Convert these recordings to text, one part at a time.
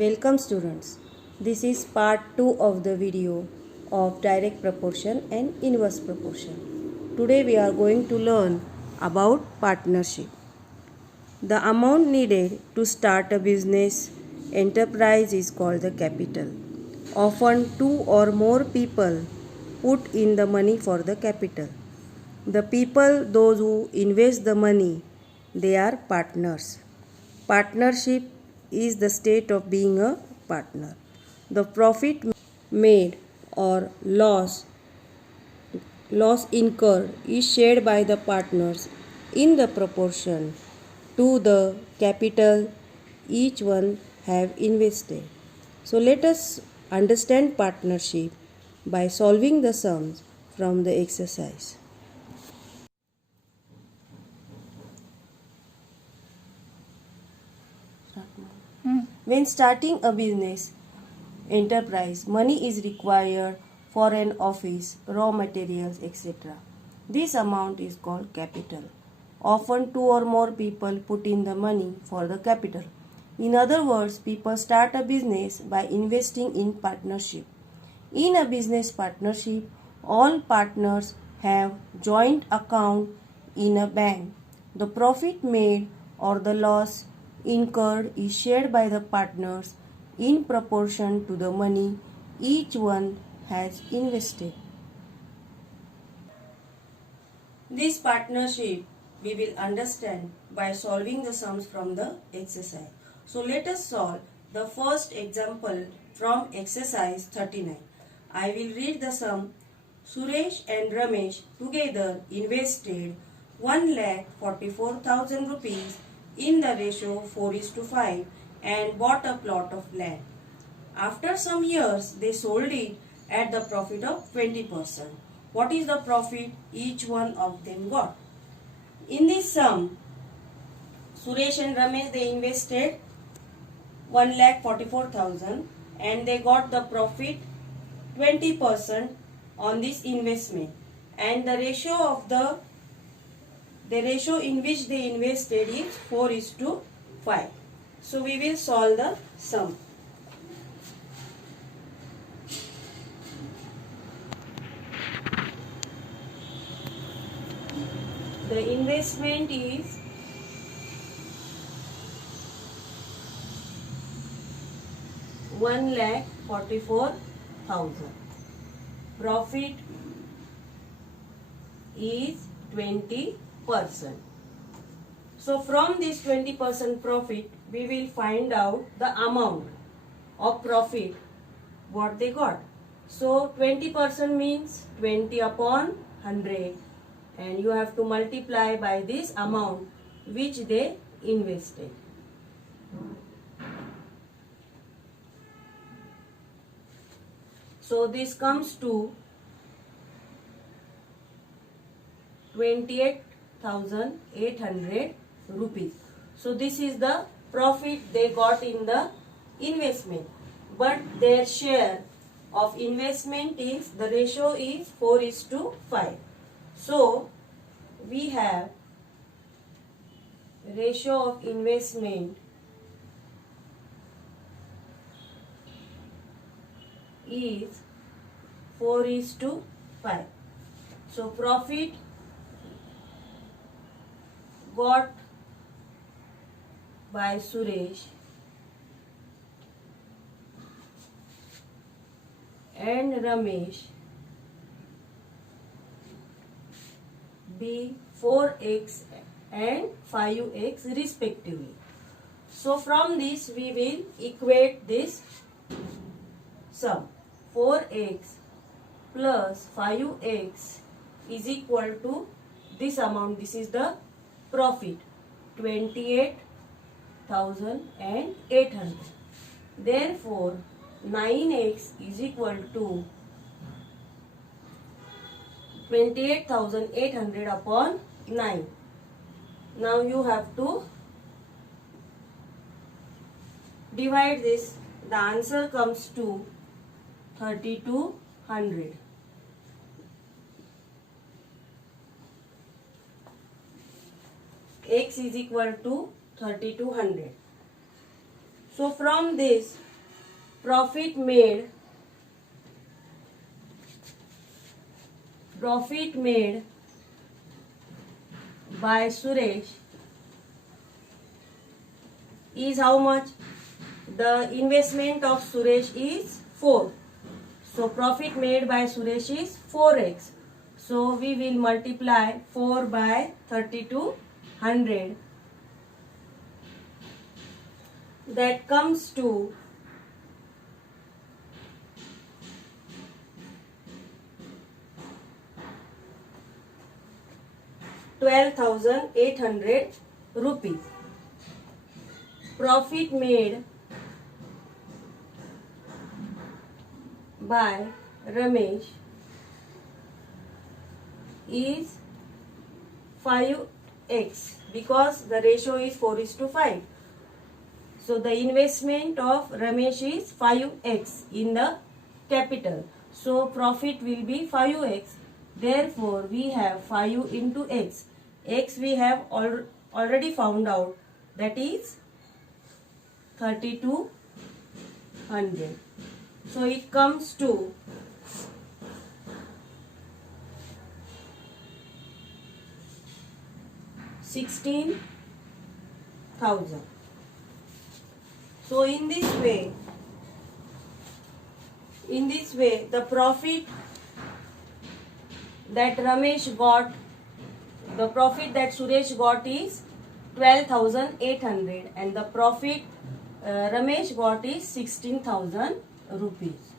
Welcome students. This is part 2 of the video of direct proportion and inverse proportion. Today we are going to learn about partnership. The amount needed to start a business enterprise is called the capital. Often two or more people put in the money for the capital. The people, those who invest the money, they are partners. Partnership is the state of being a partner. The profit made or loss incurred is shared by the partners in the proportion to the capital each one have invested. So let us understand partnership by solving the sums from the exercise. When starting a business enterprise, money is required for an office, raw materials, etc. This amount is called capital. Often two or more people put in the money for the capital. In other words, people start a business by investing in partnership. In a business partnership, all partners have joint account in a bank. The profit made or the loss incurred is shared by the partners in proportion to the money each one has invested. This partnership we will understand by solving the sums from the exercise. So let us solve the first example from exercise 39. I will read the sum. Suresh and Ramesh together invested 1,44,000 rupees in the ratio 4:5 and bought a plot of land. After some years, they sold it at the profit of 20%. What is the profit each one of them got? In this sum, Suresh and Ramesh, they invested 1,44,000 and they got the profit 20% on this investment, and the ratio in which they invested is 4:5. So we will solve the sum. The investment is 1,44,000. Profit is 20%. So from this 20% profit, we will find out the amount of profit what they got. So 20% means 20 upon 100, and you have to multiply by this amount which they invested. So this comes to 28,800 rupees. So this is the profit they got in the investment. But their share of investment is, the ratio is 4:5. So we have ratio of investment is 4:5. So profit got by Suresh and Ramesh be 4x and 5x respectively. So from this we will equate this sum. 4x plus 5x is equal to this amount. This is the profit, 28,800. Therefore 9x is equal to 28,800 upon 9. Now you have to divide this. The answer comes to 3,200. X is equal to 3,200. So from this profit made by Suresh is how much? The investment of Suresh is 4. So profit made by Suresh is 4x. So we will multiply 4 by 3200. That comes to 12,800 rupees. Profit made by Ramesh is 5x because the ratio is 4:5. So the investment of Ramesh is 5x in the capital. So profit will be 5x. Therefore we have 5 into x. X we have already found out, that is 3200. So it comes to 16,000. So in this way the profit that Suresh got is 12,800 and the profit Ramesh got is 16,000 rupees.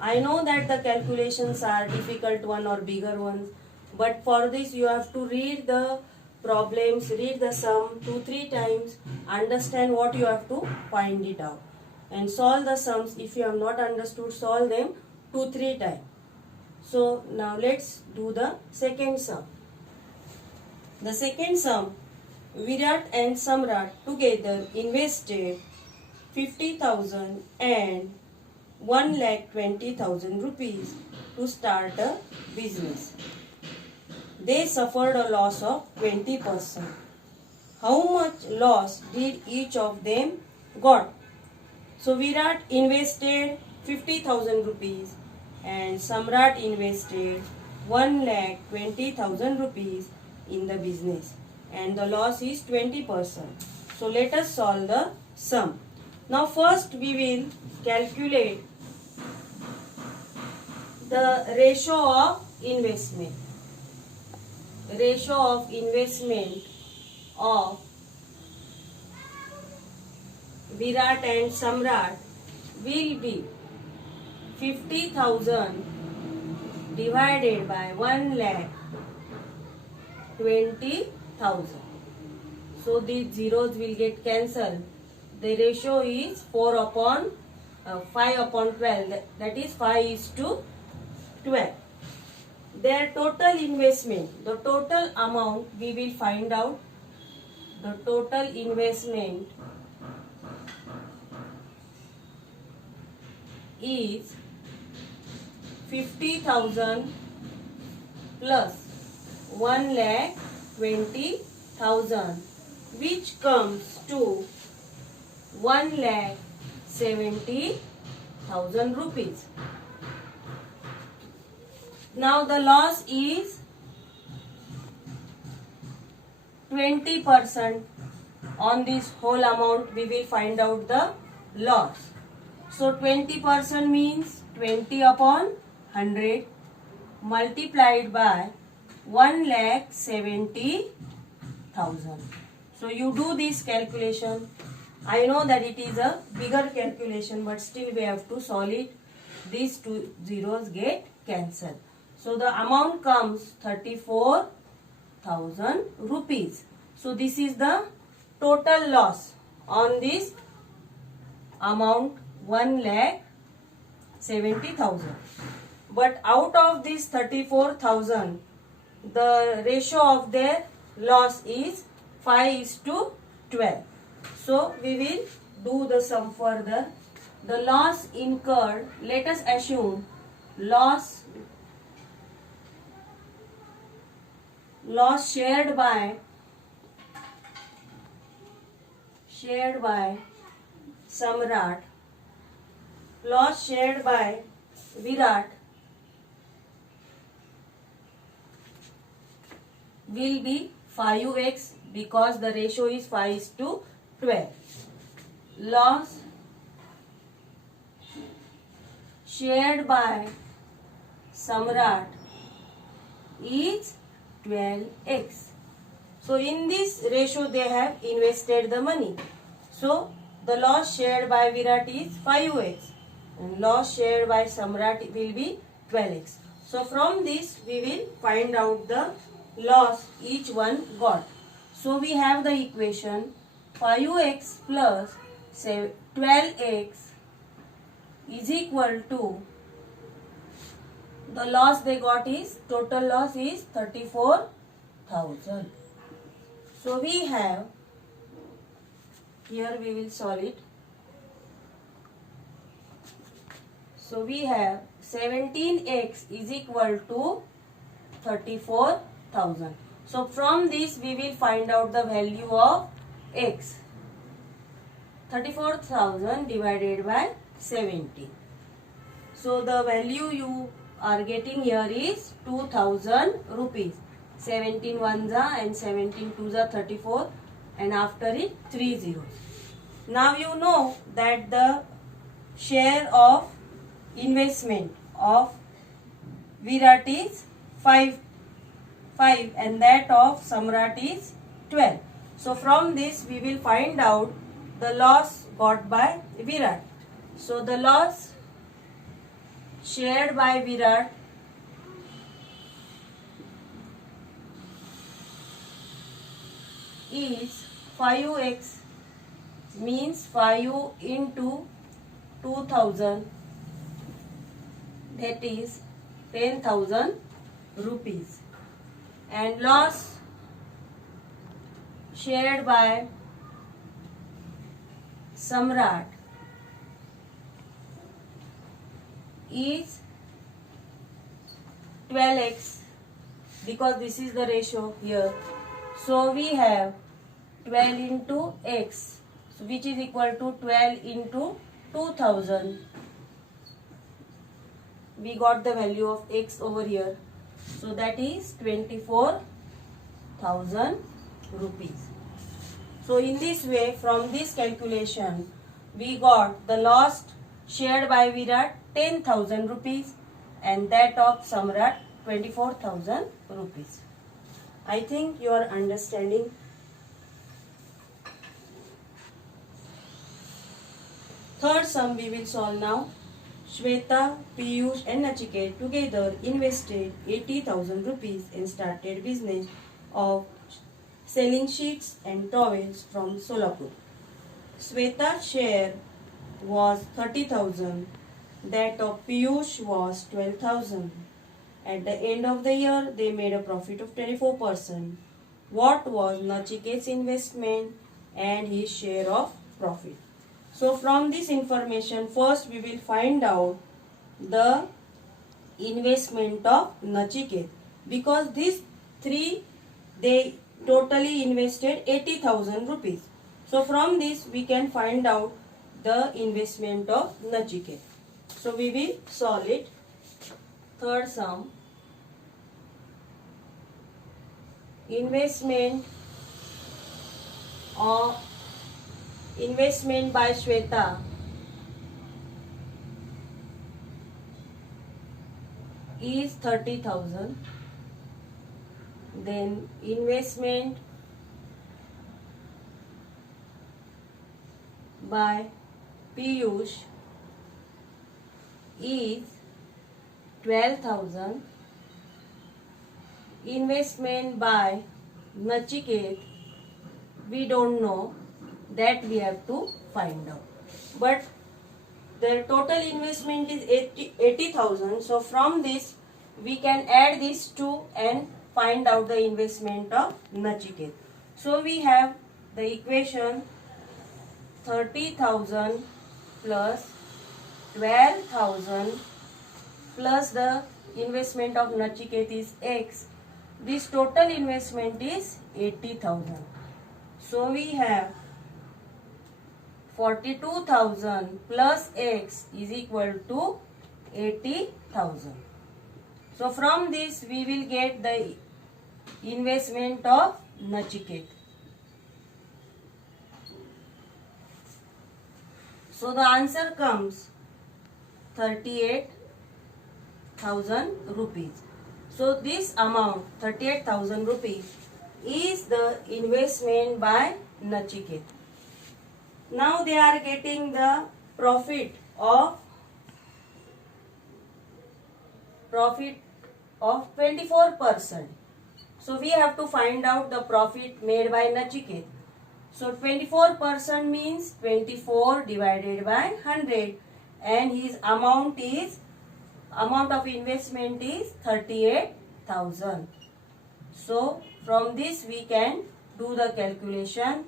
I know that the calculations are difficult one or bigger ones, but for this you have to read the problems, read the sum 2-3 times, understand what you have to find it out, and solve the sums. If you have not understood, solve them 2-3 times. So now let's do the second sum. The second sum, Virat and Samrat together invested 50,000 and 1,20,000 rupees to start a business. They suffered a loss of 20%. How much loss did each of them got? So Virat invested 50,000 rupees and Samrat invested 1,20,000 rupees in the business, and the loss is 20%. So let us solve the sum. Now first we will calculate the ratio of investment. Ratio of investment of Virat and Samrat will be 50,000 divided by 1,20,000. So these zeros will get cancelled. The ratio is 5 upon 12. That is 5:12. Their total investment, the total amount we will find out. The total investment is 50,000 plus 1,20,000, which comes to 1,70,000 rupees. Now the loss is 20%. On this whole amount we will find out the loss. So 20% means 20 upon 100 multiplied by 1,70,000. So you do this calculation. I know that it is a bigger calculation, but still we have to solve it. These two zeros get cancelled. So the amount comes 34,000 rupees. So this is the total loss on this amount 1,70,000. But out of this 34,000, the ratio of their loss is 5:12. So we will do the sum further. The loss incurred, let us assume loss shared by Samrat loss shared by Virat will be 5x because the ratio is 5:12. Loss shared by Samrat is 12x. So in this ratio they have invested the money. So the loss shared by Virat is 5x and loss shared by Samrat will be 12x. So from this we will find out the loss each one got. So we have the equation 5x plus 12x is equal to, the loss they got is, total loss is 34,000. So we have, here we will solve it. So we have 17x is equal to 34,000. So from this we will find out the value of x. 34,000 divided by 17. So the value you are getting here is 2,000 rupees. 17 ones are and 17 twos are 34 and after it 3 zeros. Now you know that the share of investment of Virat is 5 and that of Samrat is 12. So from this we will find out the loss got by Virat. So the loss shared by Virat is 5x, means 5 into 2,000, that is 10,000 rupees, and loss shared by Samrat is 12x because this is the ratio here. So we have 12 into x, so which is equal to 12 into 2,000. We got the value of x over here. So that is 24,000 rupees. So in this way, from this calculation, we got the loss shared by Virat 10,000 rupees and that of Samrat 24,000 rupees. I think you are understanding. Third sum we will solve now. Shweta, Piyush and Nachiket together invested 80,000 rupees and started business of selling sheets and towels from Solapur. Shweta's share was 30,000. That of Piyush was 12,000. At the end of the year, they made a profit of 24%. What was Nachiket's investment and his share of profit? So from this information, first we will find out the investment of Nachiket, because these three, they totally invested 80,000 rupees. So from this we can find out the investment of Nachiket. So we will solve it. Third sum. Investment by Shweta is 30,000. Then investment by Piyush is 12,000. Investment by Nachiket, we don't know, that we have to find out. But their total investment is 80,000. So from this we can add these two and find out the investment of Nachiket. So we have the equation 30,000 plus 12,000 plus the investment of Nachiket is x. This total investment is 80,000. So we have 42,000 plus X is equal to 80,000. So from this we will get the investment of Nachiket. So the answer comes 38,000 rupees. So this amount 38,000 rupees is the investment by Nachiket. Now they are getting the profit of 24%. So we have to find out the profit made by Nachiket. So 24% means 24 divided by 100, and his amount of investment is 38,000. So from this we can do the calculation.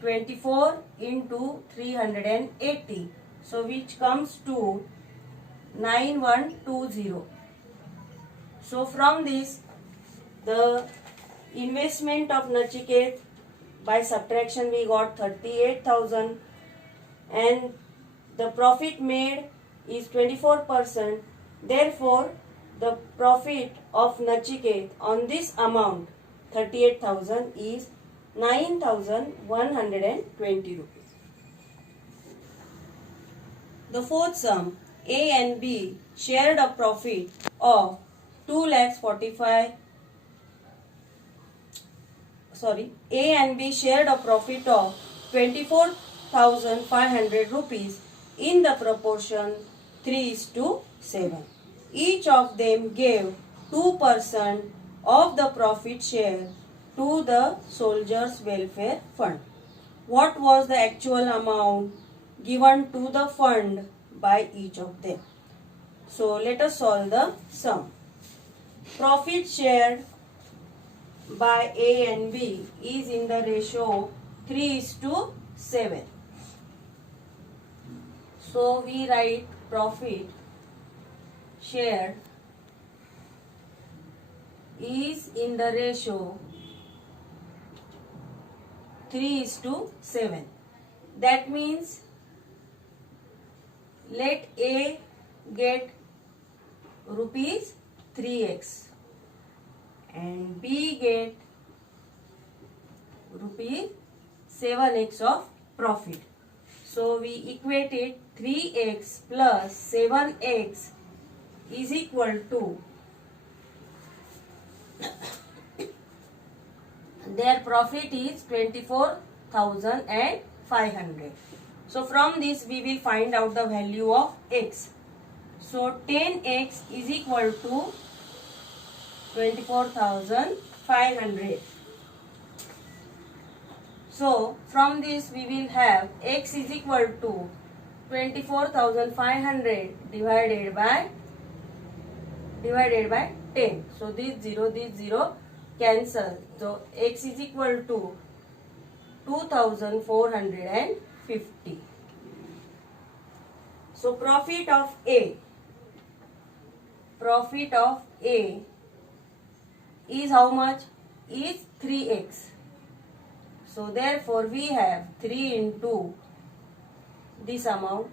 24 into 380, so which comes to 9120. So from this the investment of Nachiket, by subtraction we got 38,000, and the profit made is 24%. Therefore the profit of Nachiket on this amount 38,000 is 9,120 rupees. The fourth sum, A and B shared a profit of A and B shared a profit of 24,500 rupees in the proportion 3:7. Each of them gave 2% of the profit share to the Soldiers' Welfare Fund. What was the actual amount given to the fund by each of them? So let us solve the sum. Profit shared by A and B is in the ratio 3:7. So we write profit shared is in the ratio 3:7. That means let A get rupees 3x and B get rupees 7x of profit. So we equated 3x plus 7x is equal to their profit is 24,500. So from this we will find out the value of x. So 10x is equal to 24,500. So from this we will have x is equal to 24,500 divided by 10. So this 0 cancel. So x is equal to 2,450. So profit of A is how much? Is 3x. So therefore we have 3 into this amount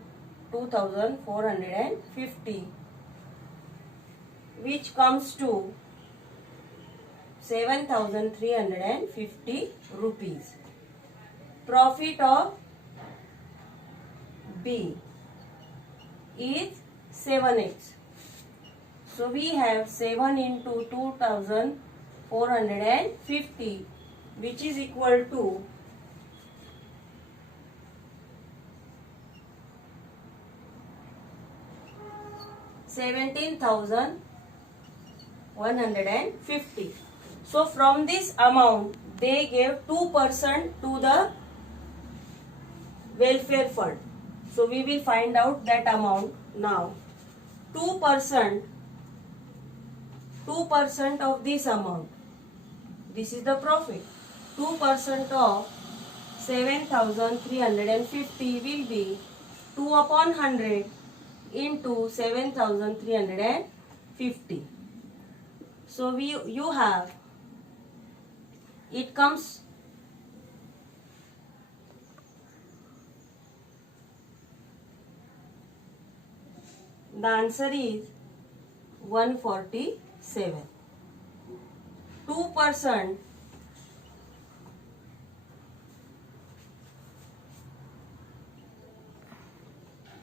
2,450, which comes to 7,350 rupees. Profit of B is 7x. So we have 7 into 2,450, which is equal to 17,150. So from this amount they gave 2% to the welfare fund. So we will find out that amount now. 2% of this amount, this is the profit. 2% of 7,350 will be 2 upon 100 into 7,350. So you have, it comes The answer is 147.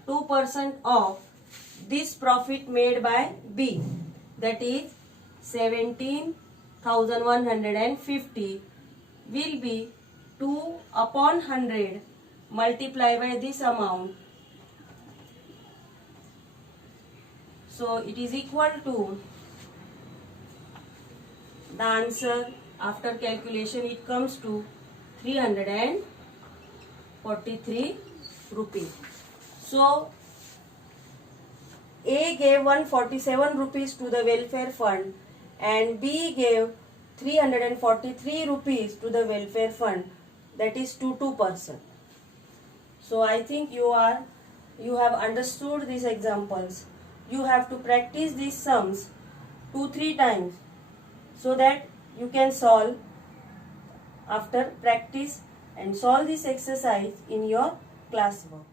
2% of this profit made by B, that is 17,150, will be 2 upon 100 multiplied by this amount. So it is equal to, the answer after calculation it comes to 343 rupees. So A gave 147 rupees to the welfare fund and B gave 343 rupees to the welfare fund, that is 2%. So I think you have understood these examples. You have to practice these sums 2-3 times so that you can solve after practice and solve this exercise in your classwork.